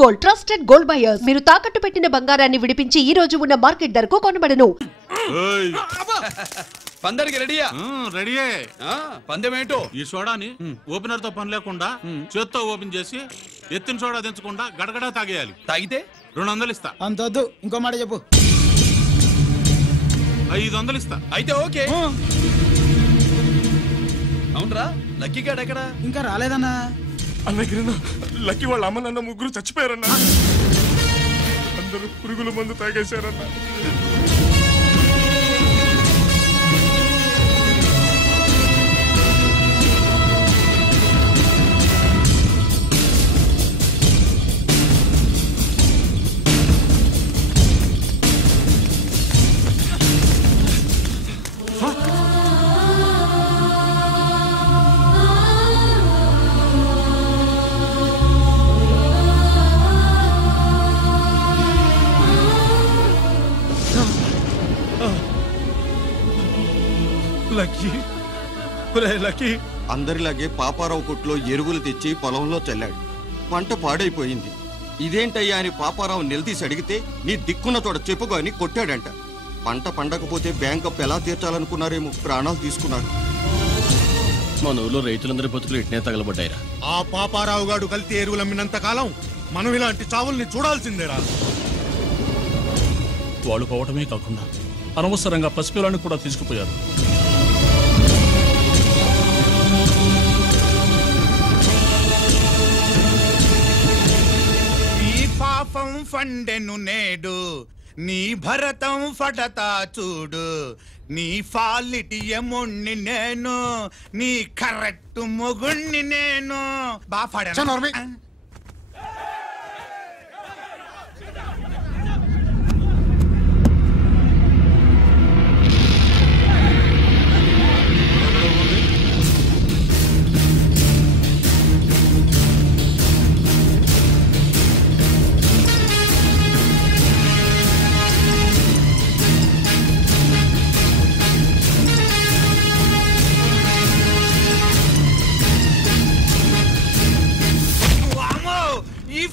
Gold, trusted gold buyers. మీరు తాకట్టు పెట్టిన బంగారాన్ని విడిపించి ఈ రోజు ఉన్న మార్కెట్ ధరకు కొనబడను. పందరికి రెడీయా? రెడీయే. పందెమేంటో? ఈ సోడాని ఓపెనర్ తో పని లేకుండా చేత్తో ఓపెన్ చేసి ఎత్తిన సోడా దించకుండా గడగడా తాగేయాలి. తాగితే 200 ఇస్తా. అంతొద్దు, ఇంకో మాట చెప్పు. 500 ఇస్తా. అయితే ఓకే. అవునరా, లక్కీ గాడు ఎక్కడా? ఇంకా రాలేదన్నా. అన్నగిరినా, లక్కీ వాళ్ళ అమ్మ నాన్న ముగ్గురు చచ్చిపోయారన్నా. అందరూ పురుగుల మందు తాగేశారన్నా. అందరిలాగే పాపారావు కొట్లో ఎరువులు తెచ్చి పొలంలో చల్లాడు. పంట పాడైపోయింది. ఇదేంటయ్యా అని పాపారావు నిలదీసి అడిగితే నీ దిక్కున్న చోట చెప్పుకో అని కొట్టాడంట. పంట పండకపోతే బ్యాంక్ అప్పు ఎలా తీర్చాలనుకున్నారేమో ప్రాణాలు తీసుకున్నారు. మన ఊళ్ళో రైతులందరి బతుకులు ఇట్నే తగలబడ్డాయిరా. ఆ పాపారావు గాడు కల్తీ ఎరువులు అమ్మినంత కాలం మనం ఇలాంటి చావుల్ని చూడాల్సిందేరా. వాళ్ళు పోవటమే కాకుండా అనవసరంగా పసిపిల్లని కూడా తీసుకుపోయారు. ఈ పాపం ఫండెను నేడు, నీ భరతం ఫటతా చూడు. నీ ఫాలిటి ఎముణ్ణి నేను, నీ కరెక్ట్ మొగుణ్ణి నేను. బాగా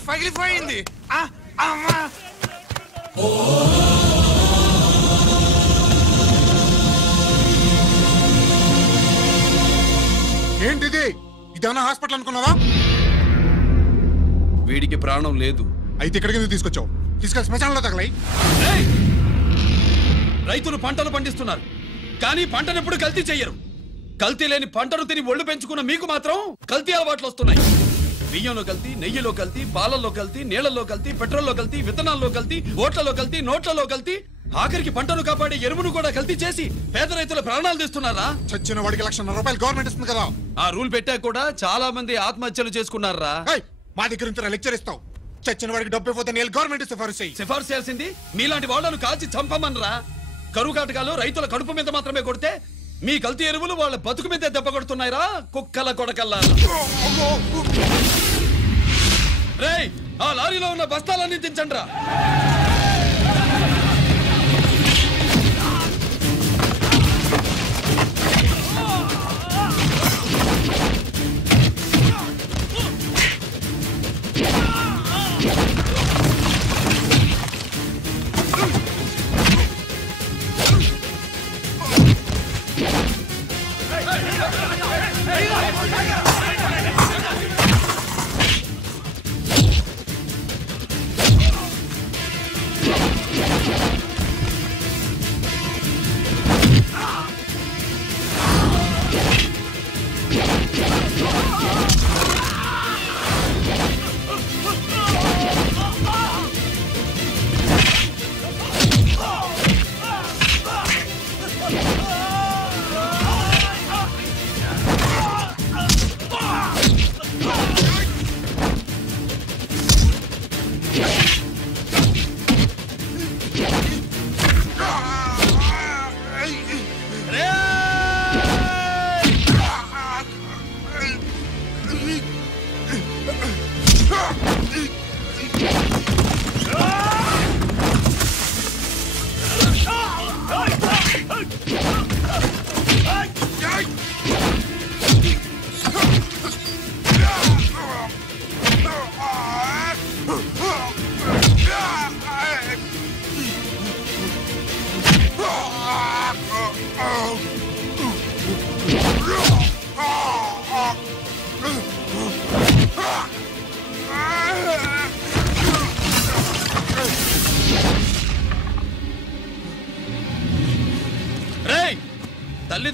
పగిలిపోయింది. ఏంటిది? ఇదేమన్నా హాస్పిటల్ అనుకున్నావా? వీడికి ప్రాణం లేదు. అయితే ఇక్కడికి ఎందుకు తీసుకొచ్చావు? తీసుకెళ్ళి శ్మశానంలో తగలై. రైతులు పంటలు పండిస్తున్నారు, కానీ పంటను ఎప్పుడు కల్తీ చెయ్యరు. కల్తీ లేని పంటను తిని ఒళ్ళు పెంచుకున్న మీకు మాత్రం కల్తీ అలవాట్లు వస్తున్నాయి. బియ్యంలో కల్తీ, నెయ్యిలో కల్తీ, పాలల్లో కల్తీ, నీళ్లలో కల్తీ, పెట్రోల్లో కల్తీ, విత్తనాల్లో కల్తీ, ఓట్లలో కల్తీ, నోట్లలో కల్తీ, ఆఖరికి పంటను కాపాడే ఎరువును కూడా కల్తీ చేసి పేద రైతుల ప్రాణాలు తీస్తున్నారా? చచ్చిన వాడికి ₹1,00,000 గవర్నమెంట్ ఇస్తుంది కదా. ఆ రూల్ పెట్టాక కూడా చాలా మంది ఆత్మహత్యలు చేసుకున్నారా? మా దగ్గర నుంచి లెక్చర్ ఇస్తావు. చచ్చిన వాడికి డబ్బు ఇవ్వతే నేను గవర్నమెంట్ సిఫార్సు చేయాల్సింది మీలాంటి వాళ్ళను కాల్చి చంపమనరా? కరువు కాటకాలు రైతుల కడుపు మీద మాత్రమే కొడితే మీ కల్తీ ఎరువులు వాళ్ళ బతుకు మీద దెబ్బ కొడుతున్నాయిరా కుక్కల కొడకల్లా. రేయ్, ఆ లారీలో ఉన్న బస్తాలన్నీ దించండ్రా.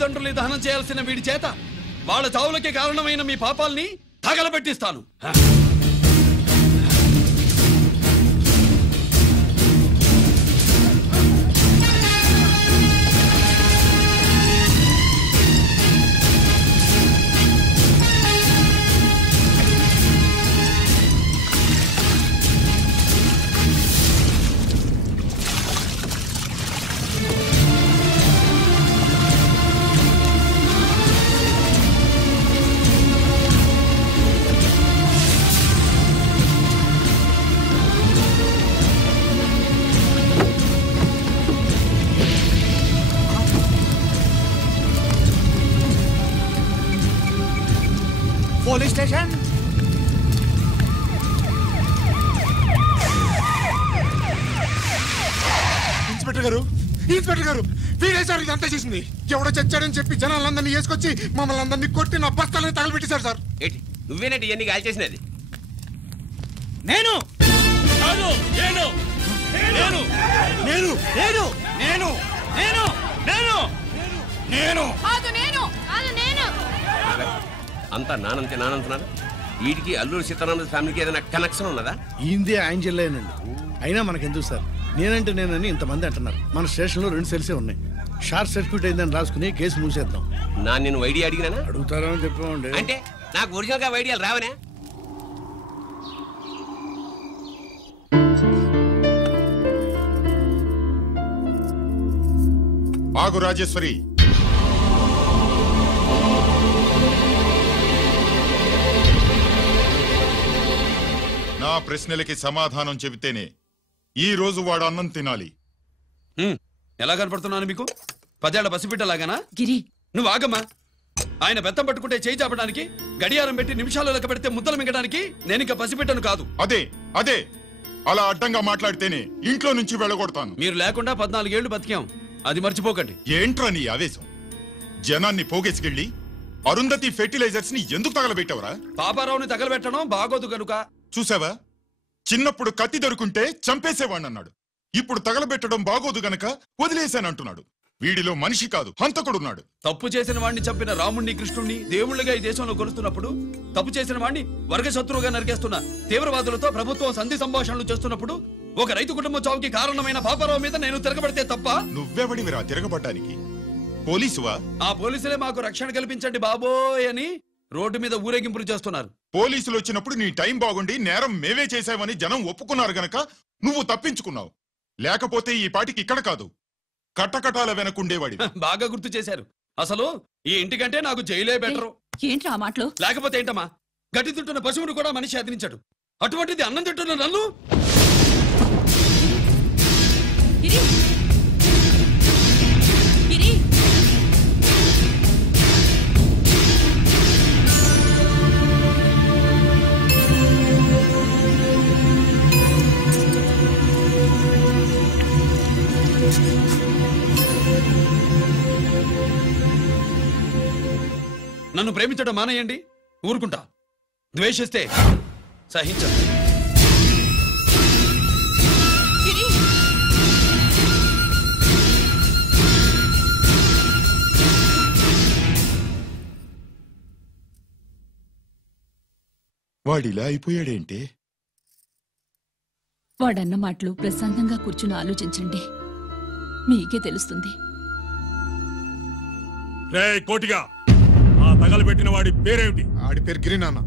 తల్లిదండ్రుల్ని దహనం చేయాల్సిన వీడి చేత వాళ్ళ చావులకి కారణమైన మీ పాపాల్ని తగలబెట్టిస్తాను. Police station. ఇన్స్పెక్టర్ గారు, ఇన్స్పెక్టర్ గారు, వీడేసారి ఇదంతా చేసింది. ఎవడో చచ్చాడని చెప్పి జనాలందరినీ వేసుకొచ్చి మమ్మల్ని అందరినీ కొట్టి నా బస్తాలని తగలబెట్టేశారు సార్. నువ్వేనండి ఇవన్నీ గాలి చేసినది? నేను నేను నేను నేను నేను నేను నేను నేను నేను అంతా నానంటున్నారు. వీటికి అల్లూరి సీతారామరాజు ఫ్యామిలీకి ఏదైనా కనెక్షన్ ఉన్నదా? ఈందే ఆయన జిల్లానండి. అయినా మనకెందుకు సార్, నేనంటే నేనని ఇంతమంది అంటున్నారు. మన స్టేషన్లో 2 సెల్సే ఉన్నాయి. షార్ట్ సర్క్యూట్ అయిందని రాసుకుని కేసు మూసేద్దాం. నేను ఐడియా అడిగినా అడుగుతారా అని చెప్పండి. అంటే నాకు ఒరిజినల్ గా ఐడియాలు రావనే? ఆగు రాజేశ్వరి. నా ప్రశ్నలకి సమాధానం చెబితేనే ఈ రోజు వాడు అన్నం తినాలి. ఎలా కనపడుతున్నాను మీకు? 10 ఏళ్ల పసిబిడ్డలాగానా? గిరి, నువ్వు ఆగమ్మా. ఆయన బెత్తం పట్టుకుంటే చేయి చాపడానికి, గడియారం పెట్టి నిమిషాలు లెక్క పెడితే ముద్దలు మింగడానికి నేను ఇంకా పసిబిడ్డను కాదు. అదే అదే అలా అడ్డంగా మాట్లాడితేనే ఇంట్లో నుంచి వెళ్ళగొడతాను. మీరు లేకుండా 14 ఏళ్లు బతికాం, అది మర్చిపోకండి. ఏంట్రా నీ ఆవేశం? జనాన్ని పోగేసుకెళ్ళి అరుంధతి ఫెర్టిలైజర్స్ ని ఎందుకు తగలబెట్టావురా? పాపారావుని తగలబెట్టడం బాగోదు గనుక. చూసావా, చిన్నప్పుడు కత్తి దొరుకుంటే చంపేసేవాణ్ణన్నాడు. ఇప్పుడు తగలబెట్టడం బాగోదు గనక వదిలేశానంటున్నాడు. వీడిలో మనిషి కాదు, హంతకుడున్నాడు. తప్పు చేసిన వాడిని చంపిన రాముణ్ణి, కృష్ణుణ్ణి దేవుళ్ళుగా ఈ దేశంలో కొలుస్తున్నప్పుడు, తప్పు చేసిన వాడిని వర్గశత్రువుగా నరికేస్తున్న తీవ్రవాదులతో ప్రభుత్వం సంధి సంభాషణలు చేస్తున్నప్పుడు, ఒక రైతు కుటుంబం చావుకి కారణమైన పాపారావు మీద నేను తిరగబడితే తప్ప? నువ్వెవడివిరా తిరగబడ్డానికి? పోలీసువా? ఆ పోలీసులే మాకు రక్షణ కల్పించండి బాబోయ్ అని రోడ్డు మీద ఊరేగింపులు చేస్తున్నారు. పోలీసులు వచ్చినప్పుడు నీ టైం బాగుండి నేరం మేవే చేశావని జనం ఒప్పుకున్నారు గనక నువ్వు తప్పించుకున్నావు. లేకపోతే ఈ పాటికి ఇక్కడ కాదు, కట్టకటాల వెనకుండేవాడి. బాగా గుర్తు చేశారు. అసలు ఈ ఇంటికంటే నాకు జైలే బెటరు. ఏంట్రా మాటలు? లేకపోతే ఏంటమ్మా, గడ్డి తింటున్న పశువును కూడా మనిషి అదిరించాడు. అటువంటిది అన్నం తింటున్న నన్ను? నన్ను ప్రేమించడం మానేయండి, ఊరుకుంటా. ద్వేషిస్తే సహించండి. వాడిలా అయిపోయాడేంటే? వాడన్న మాటలు ప్రశాంతంగా కూర్చుని ఆలోచించండి, మీకే తెలుస్తుంది. రే కోటిగా, ఆ తగలబెట్టిన వాడి పేరేమిటి? ఆడి పేరు గిరి నాన్న.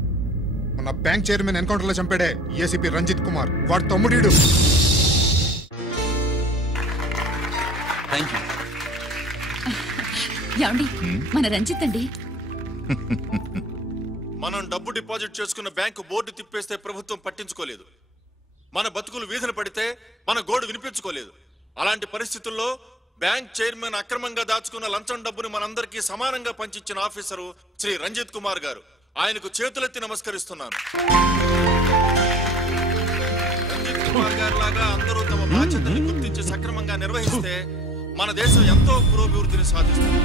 మన బ్యాంక్ చైర్మన్ ఎన్కౌంటర్ లో చంపాడే ఏసీపీ రంజిత్ కుమార్, వాడి తమ్ముడీడు. ఏమండి, మన రంజిత్ అండి. మనం డబ్బు డిపాజిట్ చేసుకున్న బ్యాంకు బోర్డు తిప్పేస్తే ప్రభుత్వం పట్టించుకోలేదు. మన బతుకులు వీధులు పడితే మన గోడు వినిపించుకోలేదు. అలాంటి పరిస్థితుల్లో బ్యాంక్ చైర్మన్ అక్రమంగా దాచుకున్న లంచం డబ్బును మనందరికీ సమానంగా పంచిచ్చిన ఆఫీసరు శ్రీ రంజిత్ కుమార్ గారు. ఆయనకు చేతులెత్తి నమస్కరిస్తున్నాను. రంజిత్ కుమార్ గారి లాగా అందరూ తమ బాధ్యతని గుర్తించి సక్రమంగా నిర్వహిస్తే మన దేశం ఎంతో పురోభివృద్ధిని సాధిస్తుంది.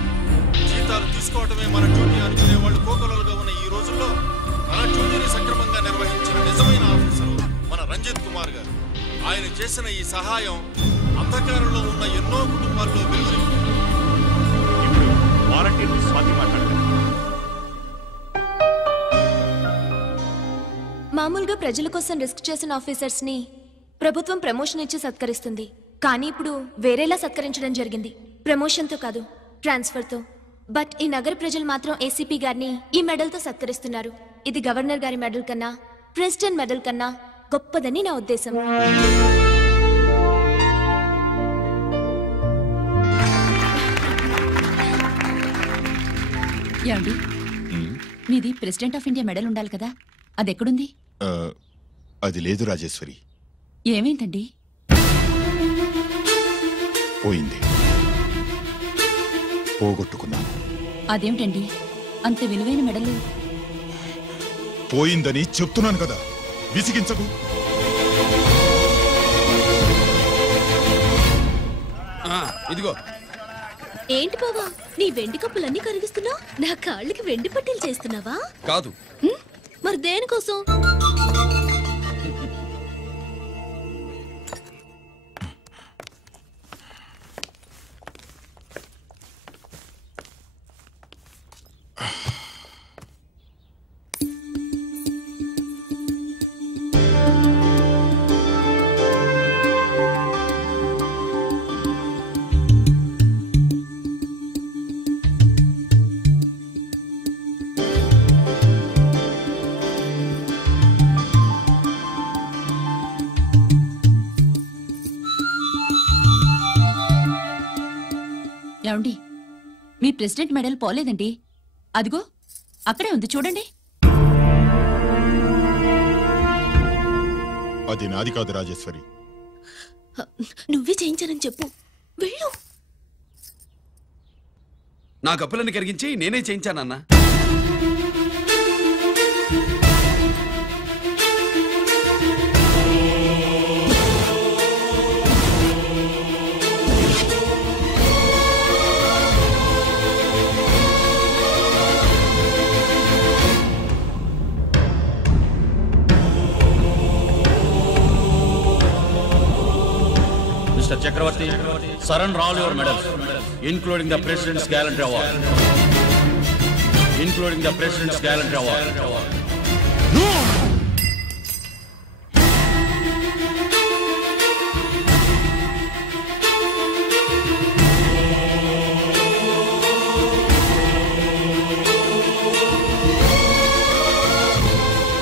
జీతాలు తీసుకోవటమే మన డ్యూటీ అనుకునే వాళ్ళు కోకొలలుగా ఉన్న ఈ రోజుల్లో మన డ్యూటీని సక్రమంగా నిర్వహించిన నిజమైన ఆఫీసరు మన రంజిత్ కుమార్ గారు. ఆయన చేసిన ఈ సహాయం అంధకారంలో ఉన్న ఎన్నో కుటుంబాల్లో వెలుగునింపింది. ఇప్పుడు వాలంటీర్ స్వాతి మాట్లాడారు. మామూలుగా ప్రజల కోసం రిస్క్ చేసిన ఆఫీసర్స్ ని ప్రభుత్వం ప్రమోషన్ ఇచ్చి సత్కరిస్తుంది. కానీ ఇప్పుడు వేరేలా సత్కరించడం జరిగింది. ప్రమోషన్తో కాదు, ట్రాన్స్ఫర్తో. బట్ ఈ నగర ప్రజలు మాత్రం ఏసీపీ గారిని ఈ మెడల్తో సత్కరిస్తున్నారు. ఇది గవర్నర్ గారి మెడల్ కన్నా, ప్రెసిడెంట్ మెడల్ కన్నా గొప్పదని నా ఉద్దేశం. ఏమండి, మీది ప్రెసిడెంట్ ఆఫ్ ఇండియా మెడల్ ఉండాలి కదా, అది ఎక్కడుంది? అది లేదు రాజేశ్వరి. ఏమైందండి? పోయింది, పోగొట్టుకున్నాను. అదేమిటండి అంత విలువైన మెడలు? పోయిందని చెప్తున్నాను కదా, విసిగించకు. ఇదిగో. ఏంటి బావా, నీ వెండి కప్పులన్నీ కరిగిస్తున్నావు? నా కాళ్ళకి వెండి పట్టీలు చేస్తున్నావా? కాదు. మరి దేనికోసం? ఏమండి, మీ ప్రెసిడెంట్ మెడల్ పోలేదండి, అదిగో అక్కడే ఉంది చూడండి. అది నాది కాదు రాజేశ్వరి. నువ్వే చేయించానని చెప్పు, వెళ్ళు. నా కప్పులను కరిగించి నేనే చేయించానన్నా. Mr. Chakravarti, surrender all your medals, including the President's Gallantry Award. Including the President's Gallantry Award. No!